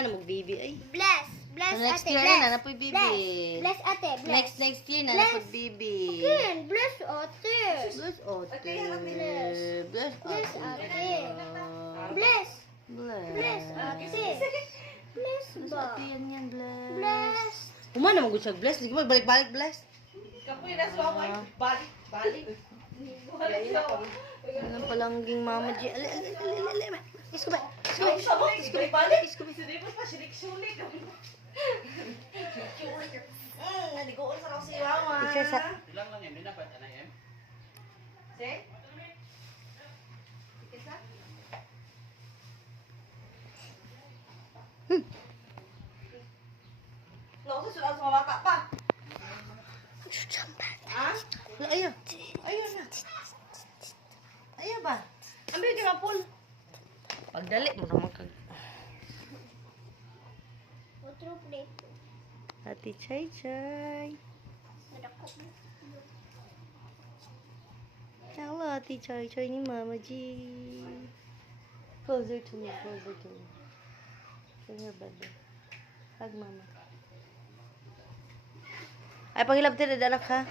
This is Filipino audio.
na mag-baby ay. Bless. Bless Next ate. year Bless. na napoy baby. Bless ate. Bless. Next year na Bless. napoy baby. Again. Bless ate. Bless ate. Bless Bless ate. ate. Bless. Bless. Bless ate. Bless Bless ba? ate yan, bless. Bless. Kumana naman gusto bless. Sige magbalik-balik bless. Kapoy na sa ako. Balik. Anong palangging mama G. Ali. Isko ba? Ay, sabay. Balik. Hindi mo pa silik-sulik. Naligoon sa ako si Wawa. Picture sa... Ilang lang yan, dapat anay em. Say? Isa? No, susunod sa mga bata pa. Ha? Wala, ayaw. Ayun na. Ayun ba? Ambil ka mapul. Pagdali mo naman kag... Otro plate. Ate Chay. Madako. Hello, Ate Chay ni Mama G. Closer to me. Come here, baby. Hug Mama. Ay, pangilap tira, anak ha.